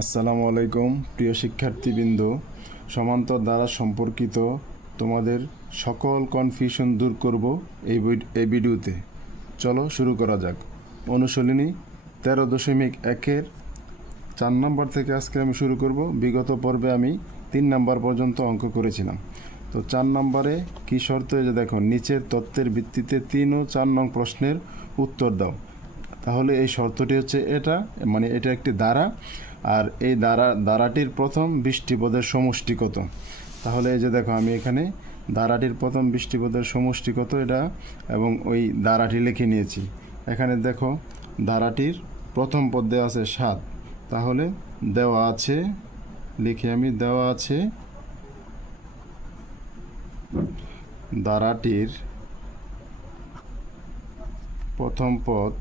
আসসালামু আলাইকুম প্রিয় শিক্ষার্থীবৃন্দ। সমান্তর দ্বারা সম্পর্কিত তোমাদের সকল কনফিউশন দূর করব এই ভিডিওতে। চলো শুরু করা যাক। অনুশীলনী 13.1-এর 4 নম্বর থেকে আজকে আমি শুরু করব। বিগত পর্বে আমি 3 নম্বর পর্যন্ত অঙ্ক করেছিলাম। তো 4 নম্বরে কী শর্ত, যে দেখো নিচের তথ্যের ভিত্তিতে 3 ও 4 নং প্রশ্নের উত্তর দাও। তাহলে এই শর্তটি হচ্ছে এটা, মানে এটা একটি দ্বারা, আর এই দ্বারাটির প্রথম 20টি পদের সমষ্টি কত। তাহলে এই যে দেখো আমি এখানে দ্বারাটির প্রথম 20টি পদের সমষ্টি কত এটা এবং ওই দ্বারাটি লিখে নিয়েছি। এখানে দেখো দ্বারাটির প্রথম পদ দেওয়া আছে 7। তাহলে দেওয়া আছে, লিখে আমি, দেওয়া আছে দ্বারাটির প্রথম পদ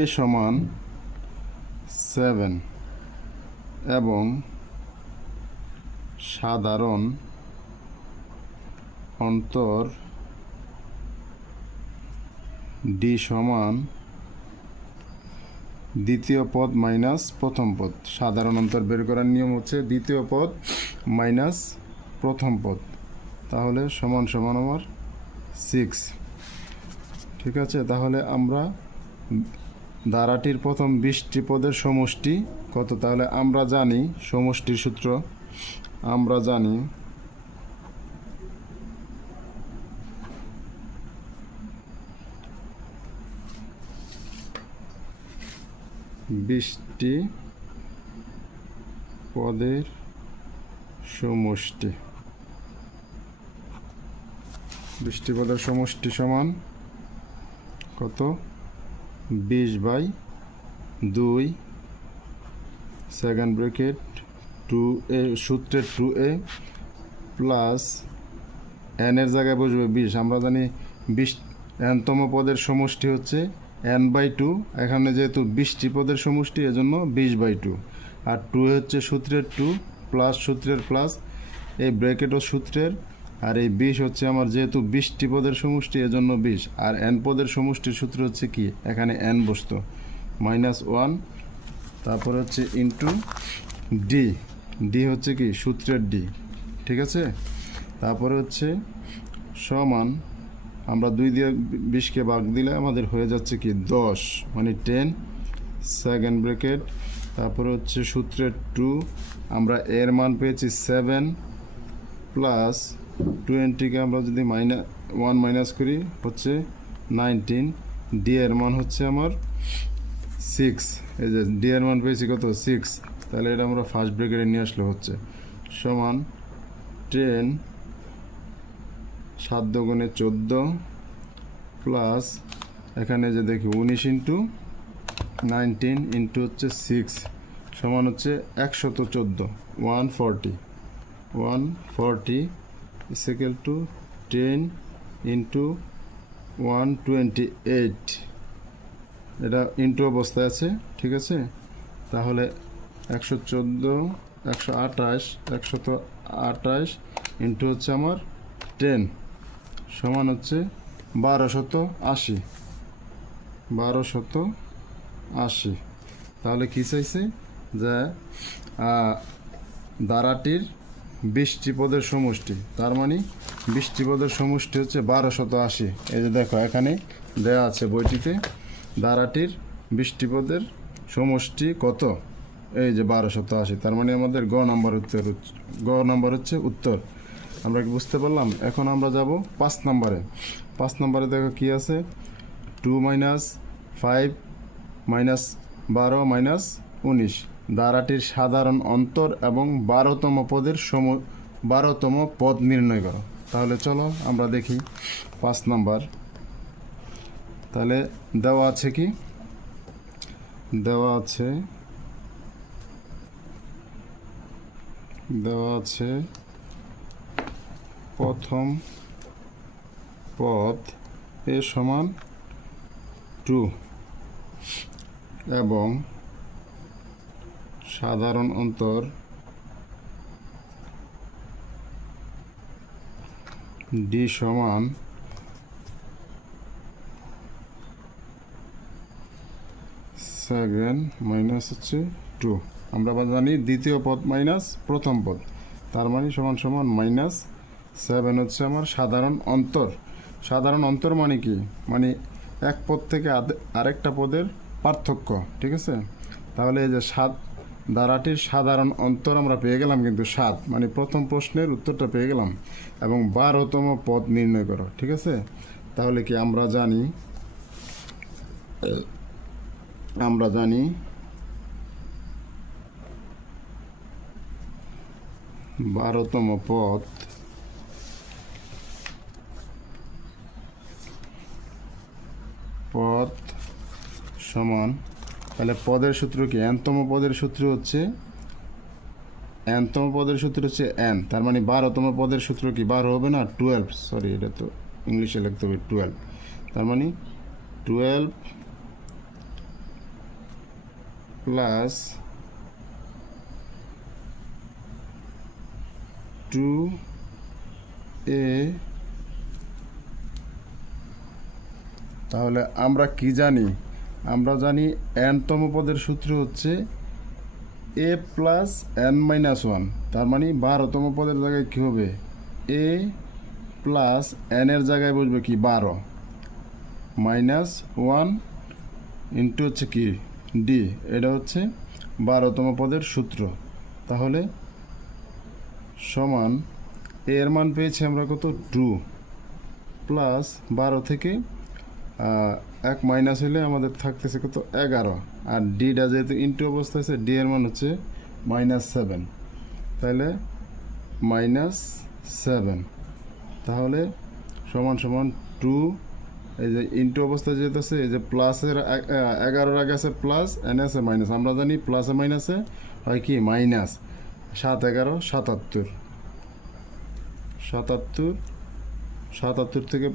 a সমান 7 এবং সাধারণ অন্তর d সমান দ্বিতীয় পদ মাইনাস প্রথম পদ। সাধারণ অন্তর বের করার নিয়ম হচ্ছে দ্বিতীয় পদ মাইনাস প্রথম পদ। তাহলে সমান সমান আমার 6। ঠিক আছে, তাহলে আমরা দ্বারাটির প্রথম 20টি পদের সমষ্টি কত। তাহলে আমরা জানি সমষ্টির সূত্র, আমরা জানি বিশটি পদের সমষ্টি। 20টি পদের সমষ্টি সমান কত, 20/2 সেকেন্ড ব্র্যাকেট 2a, সূত্রের 2a প্লাস n এর জায়গায় বসবে 20। আমরা জানি 20 nতম পদের সমষ্টি হচ্ছে n/2। এখানে যেহেতু 20টি পদের সমষ্টি এজন্য 20/2, আর 2 হচ্ছে সূত্রের 2 প্লাস সূত্রের প্লাস, এই ব্র্যাকেটও সূত্রের, আর এই 20 হচ্ছে আমার যেহেতু 20টি পদের সমষ্টি এজন্য 20, আর n পদের সমষ্টির সূত্র হচ্ছে কি, এখানে n বসতো -1, তারপর হচ্ছে ইন্টু ডি। ডি হচ্ছে কি সূত্রের ডি। ঠিক আছে, তারপরে হচ্ছে সমান, আমরা 2 দিয়ে 20কে ভাগ দিলে আমাদের হয়ে যাচ্ছে কি 10, মানে 10 সেকেন্ড ব্র্যাকেট, তারপরে হচ্ছে সূত্রের 2, আমরা এর মান পেয়েছি 7 প্লাস 20কে আমরা যদি -1 মাইনাস করি হচ্ছে 19, ডি এর মান হচ্ছে আমার 6। এই যে ডি এর মান পেয়েছি কত, 6। তাহলে এটা আমরা ফার্স্ট ব্র্যাকেটে নিয়ে আসলে হচ্ছে সমান 10 7 দুগুণে 14 প্লাস এখানে যে দেখি 19 ইন্টু 19 ইন্টু হচ্ছে 6 সমান হচ্ছে 114, 140 is equal to 10 into 128। এটা ইন্টু অবস্থায় আছে। ঠিক আছে, তাহলে 114 128 ইন্টু হচ্ছে আমার 10 সমান হচ্ছে 1280। তাহলে কী চাইছে, যে দ্বারাটির 20টি পদের সমষ্টি, তার মানে 20টি পদের সমষ্টি হচ্ছে 1280। এই যে দেখো এখানে দেয়া আছে বইটিতে দ্বারাটির 20টি পদের সমষ্টি কত, এই যে 1280। তার মানে আমাদের গ নম্বর হচ্ছে উত্তর। আমরা কি বুঝতে পারলাম? এখন আমরা যাব 5 নম্বরে। 5 নম্বরে দেখো কি আছে, 2 - 5 - 12 - 19 দ্বারাটির সাধারণ অন্তর এবং 12তম পদ নির্ণয় করো। তাহলে চলো আমরা দেখি 5 নম্বর। তাহলে দেওয়া আছে কি, দেওয়া আছে প্রথম পদ a সমান 2 এবং সাধারণ অন্তর d সমান সেকেন্ড মাইনাস হচ্ছে 2। আমরা আবার জানি দ্বিতীয় পদ মাইনাস প্রথম পদ, তার মানে সমান সমান -7 হচ্ছে আমার সাধারণ অন্তর। সাধারণ অন্তর মানে কি? মানে এক পদ থেকে আরেকটা পদের পার্থক্য, ঠিক আছে? তাহলে এই যে ধারাটির সাধারণ অন্তর আমরা পেয়ে গেলাম, কিন্তু 7 মানে প্রথম প্রশ্নের উত্তরটা পেয়ে গেলাম। এবং 12তম পদ নির্ণয় করো, ঠিক আছে? তাহলে কি আমরা জানি 12তম পদ সমান, তাহলে পদের সূত্র কি? nতম পদের সূত্র হচ্ছে n, তার মানে 12তম পদের সূত্র কি? 12 হবে না, 12, সরি এটা তো ইংলিশে লিখতে হবে 12, তার মানে 12 প্লাস 2a। তাহলে আমরা কি জানি? আমরা জানি nতম পদের সূত্র হচ্ছে a প্লাস n-1, তার মানে 12তম পদের জায়গায় কী হবে? a প্লাস n এর জায়গায় বসবে কি? 12 -1 ইন্টু হচ্ছে কি? d। এটা হচ্ছে 12তম পদের সূত্র। তাহলে সমান এর মান পেয়েছি আমরা কত? 2 প্লাস 12 থেকে 1 মাইনাস হলে আমাদের থাকতেছে কত? 11। আর ডিটা যেহেতু ইন্টু অবস্থা আছে, ডি এর মান হচ্ছে -7, তাহলে -7। তাহলে সমান সমান 2, এই যে ইন্টু অবস্থা যেহেতু আছে, এই যে প্লাসের 11-এর আগে আছে প্লাস, এনে আছে মাইনাস। আমরা জানি প্লাসে মাইনাসে হয় কি? মাইনাস। 7 11 77, 77 থেকে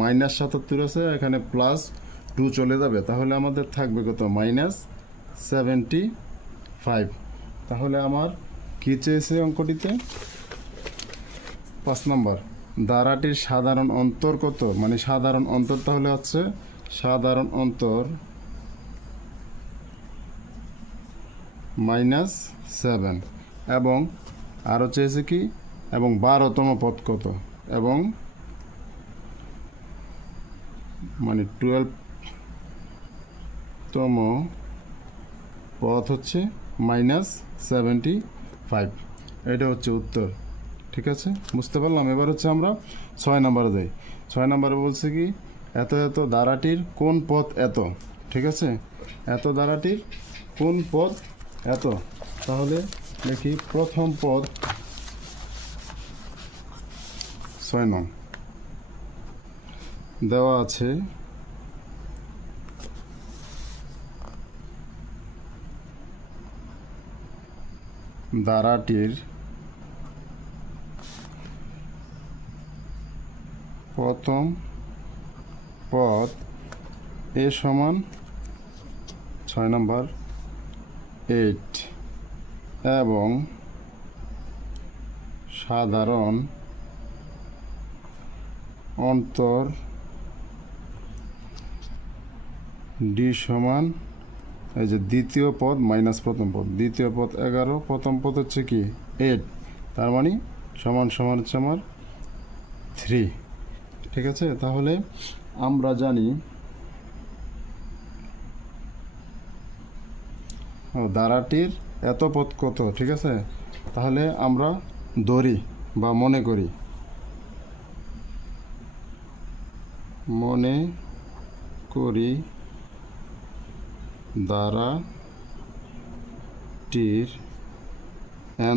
-77 আছে, এখানে +2 চলে যাবে, তাহলে আমাদের থাকবে কত? -75। তাহলে আমার কি চেয়েছে অঙ্কটিতে? 5 নম্বর, ধারাটির সাধারণ অন্তর কত? মানে সাধারণ অন্তর তাহলে হচ্ছে সাধারণ অন্তর -7, এবং আরও চেয়েছে কি? এবং 12তম পদ কত? এবং মানে 12তম পদ হচ্ছে -75। এটা হচ্ছে উত্তর, ঠিক আছে? বুঝতে পারলাম। এবার হচ্ছে আমরা 6 নম্বরে যাই। 6 নম্বরে বলছে কি? এত এত ধারাটির কোন পদ এত, ঠিক আছে? এত ধারাটির কোন পদ এত? তাহলে দেখি প্রথম পদ 6 নং দেওয়া আছে, ধারাটির প্রথম পদ এ সমান 6 নম্বর 8 এবং সাধারণ অন্তর ডি সমান, এই যে দ্বিতীয় পদ মাইনাস প্রথম পদ, দ্বিতীয় পদ 11, প্রথম পদ হচ্ছে কি? 8, তার মানে সমান সমান হচ্ছে আমার 3, ঠিক আছে? তাহলে আমরা জানি ধারাটির এত পদ কত, ঠিক আছে? তাহলে আমরা ধরি বা মনে করি, ধারাটির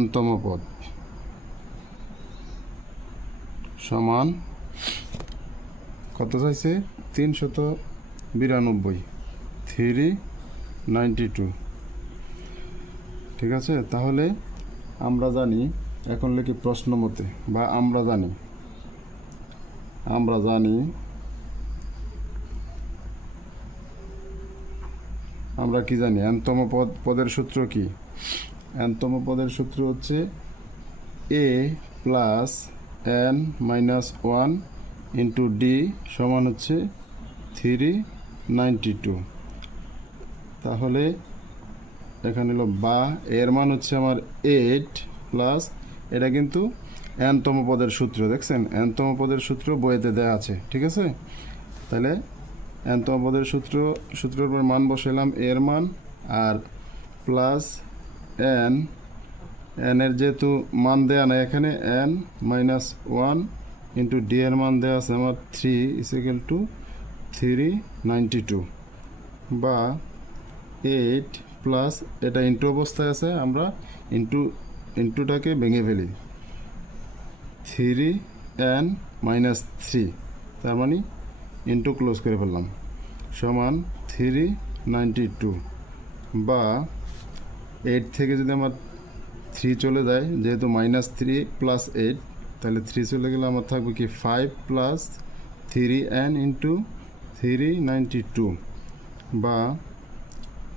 nতম পদ সমান কত চাইছে? 392, 392, ঠিক আছে? তাহলে আমরা জানি, এখন লিখি প্রশ্ন মতে, বা আমরা জানি আমরা কি জানি? nতম পদের সূত্র কি? nতম পদের সূত্র হচ্ছে a plus n-1 into D সমান হচ্ছে 392। তাহলে এখানে হলো বা এর মান হচ্ছে আমার 8 প্লাস এটা কিন্তু এনতম পদের সূত্র, দেখছেন এনতম পদের সূত্র বইতে দেওয়া আছে, ঠিক আছে। তাহলে এনতম পদের সূত্রের উপর মান বসাইলাম এর মান আর প্লাস এন, এর যেহেতু মান দেওয়া নাই এখানে n মাইনাস 1 ইন্টু ডি এর মান দেওয়া আছে আমার 3 ইজ ইকুয়াল টু 392 বা 8 প্লাস এটা ইন্টু অবস্থায় আছে, আমরা ইন্টুটাকে ভেঙে ফেলি 3n মাইনাস 3, তার মানে ইন্টু ক্লোজ করে ফেললাম সমান 392 বা 8 থেকে যদি আমার 3 চলে যায়, যেহেতু মাইনাস 3 প্লাস 8, তাহলে 3 চলে গেলে আমার থাকবে কি 5 প্লাস 3n ইন্টু 392 বা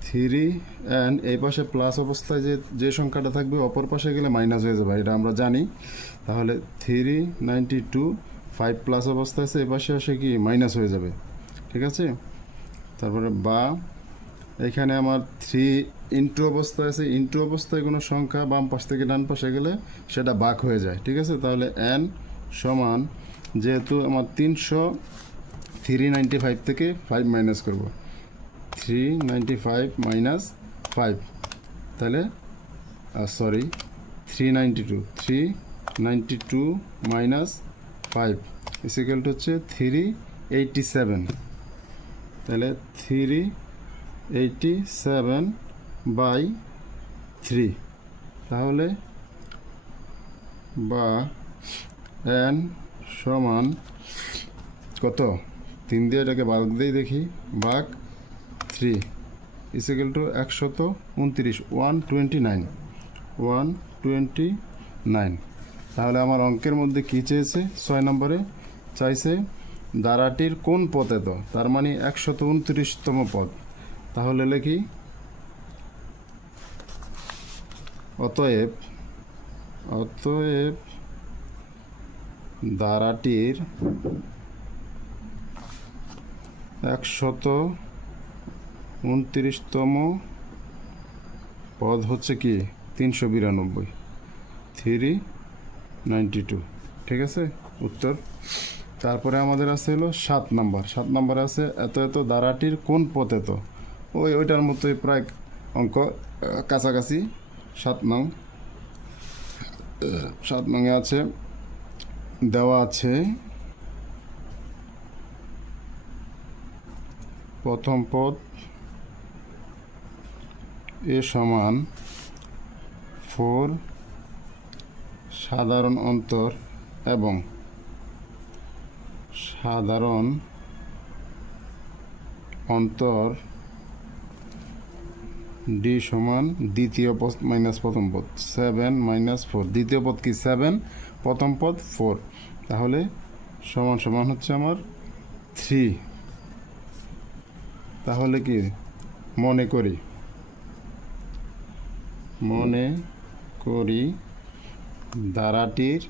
3n এই পাশে প্লাস অবস্থায় যে সংখ্যাটা থাকবে অপর পাশে গেলে মাইনাস হয়ে যাবে, এটা আমরা জানি। তাহলে 392 5 প্লাস অবস্থায় আছে, এই পাশে আসে কি মাইনাস হয়ে যাবে, ঠিক আছে। তারপরে বা এখানে আমার 3 ইন্টু অবস্থায় আছে, ইন্টু অবস্থায় কোনো সংখ্যা বাম পাশ থেকে ডান পাশে গেলে সেটা ভাগ হয়ে যায়, ঠিক আছে। তাহলে n সমান, যেহেতু আমার 395 থেকে 5 মাইনাস করব, 395 মাইনাস 5, তাহলে 392 মাইনাস 5 ইকুয়াল টু হচ্ছে 387, তাহলে 387 বাই 3, তাহলে বা n সমান কত, 3 দিয়ে এটাকে ভাগ দিয়ে দেখি, ভাগ 3 ইকুয়াল টু 129, 129। তাহলে আমার অঙ্কের মধ্যে কী চেয়েছে, 6 নম্বরে চাইছে ধারাটির কোন পদে, তো তার মানে 129তম পদ। তাহলে লিখি অতএব ধারাটির 129তম পদ হচ্ছে কি 392, 392, ঠিক আছে উত্তর। তারপরে আমাদের আছে হলো 7 নাম্বার আছে এত ধারাটির কোন পথে, তো ওইটার মতোই প্রায় অঙ্ক কাছাকাছি। 7 নং আছে, দেওয়া আছে প্রথম পদ এ সমান 4 সাধারণ অন্তর এবং সাধারণ অন্তর ডি সমান দ্বিতীয় পদ মাইনাস প্রথম পদ, 7 মাইনাস 4, দ্বিতীয় পদ কি 7, প্রথম পদ 4, তাহলে সমান হচ্ছে আমার 3। তাহলে কি মনে করি ধারাটির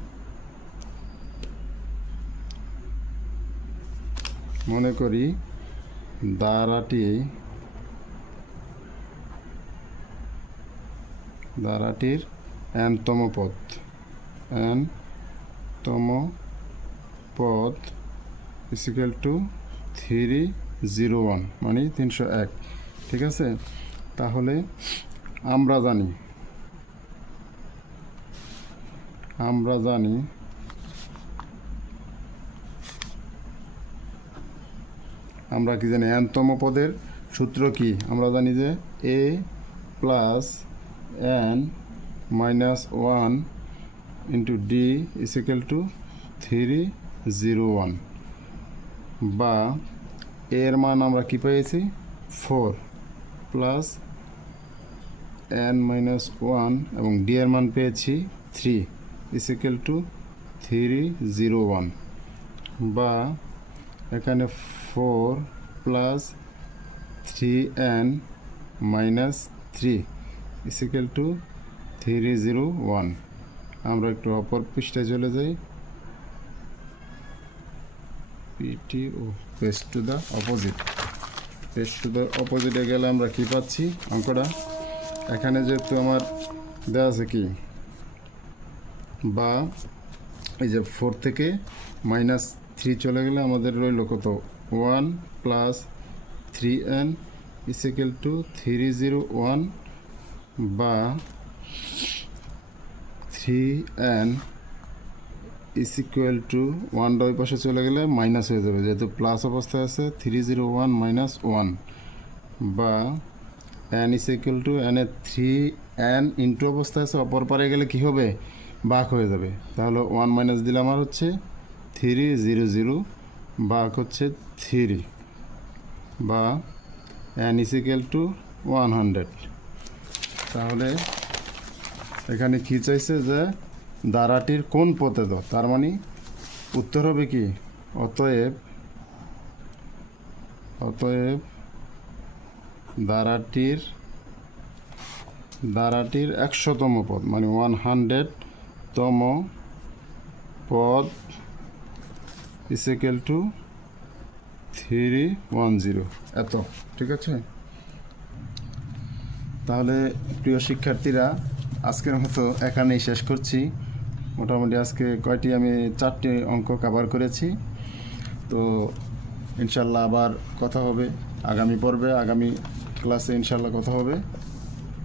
n-তম পদ ইকুয়াল টু 301 মানে 301, ঠিক আছে। তাহলে আমরা জানি আমরা কি জানি n-তম পদের সূত্র কি, আমরা জানি যে a plus n minus 1 into D is equal to 301 বা এর মান আমরা কি পেয়েছি 4 প্লাস n মাইনাস 1 এবং ডি এর মান পেয়েছি 3 ইজ ইকুয়াল টু 301 বা এখানে 4 plus 3n minus 3 is equal to 301। আমরা একটু অপর পৃষ্ঠায় চলে যাই, PT ও paste to the opposite. Paste to the অপোজিটে গেলে আমরা কি পাচ্ছি অঙ্কটা এখানে যেহেতু আমার দেওয়া আছে কি বা এই যে 4 থেকে -3 চলে গেলে আমাদের রইল কত 1 plus 3n is equal to 301 বা 3n ইজ ইকুয়াল টু 1 ওই পাশে চলে গেলে মাইনাস হয়ে যাবে যেহেতু প্লাস অবস্থায় আছে 301 মাইনাস 1 বা n is equal two n A 3n into অবস্থায় আছে অপর পারে গেলে কি হবে ভাগ হয়ে যাবে তাহলে 1 মাইনাস দিলে আমার হচ্ছে 300 ভাগ হচ্ছে 3 বা n ইজ ইকুয়াল টু 100 তাহলে এখানে কি চাইছে যে ধারাটির কোন পথে দাও তার মানে উত্তর হবে কি অতএব ধারাটির 100তম পদ মানে 100তম পদ ইজ ইকুয়াল টু 310 এত ঠিক আছে তাহলে প্রিয় শিক্ষার্থীরা আজকের মতো এখানেই শেষ করছি মোটামুটি আজকে কয়টি আমি 4টি অঙ্ক কভার করেছি তো ইনশাল্লাহ আবার কথা হবে আগামী পর্বে আগামী ক্লাসে ইনশাল্লাহ কথা হবে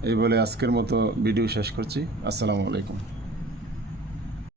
এই বলে আজকের মতো ভিডিও শেষ করছি আসসালামু আলাইকুম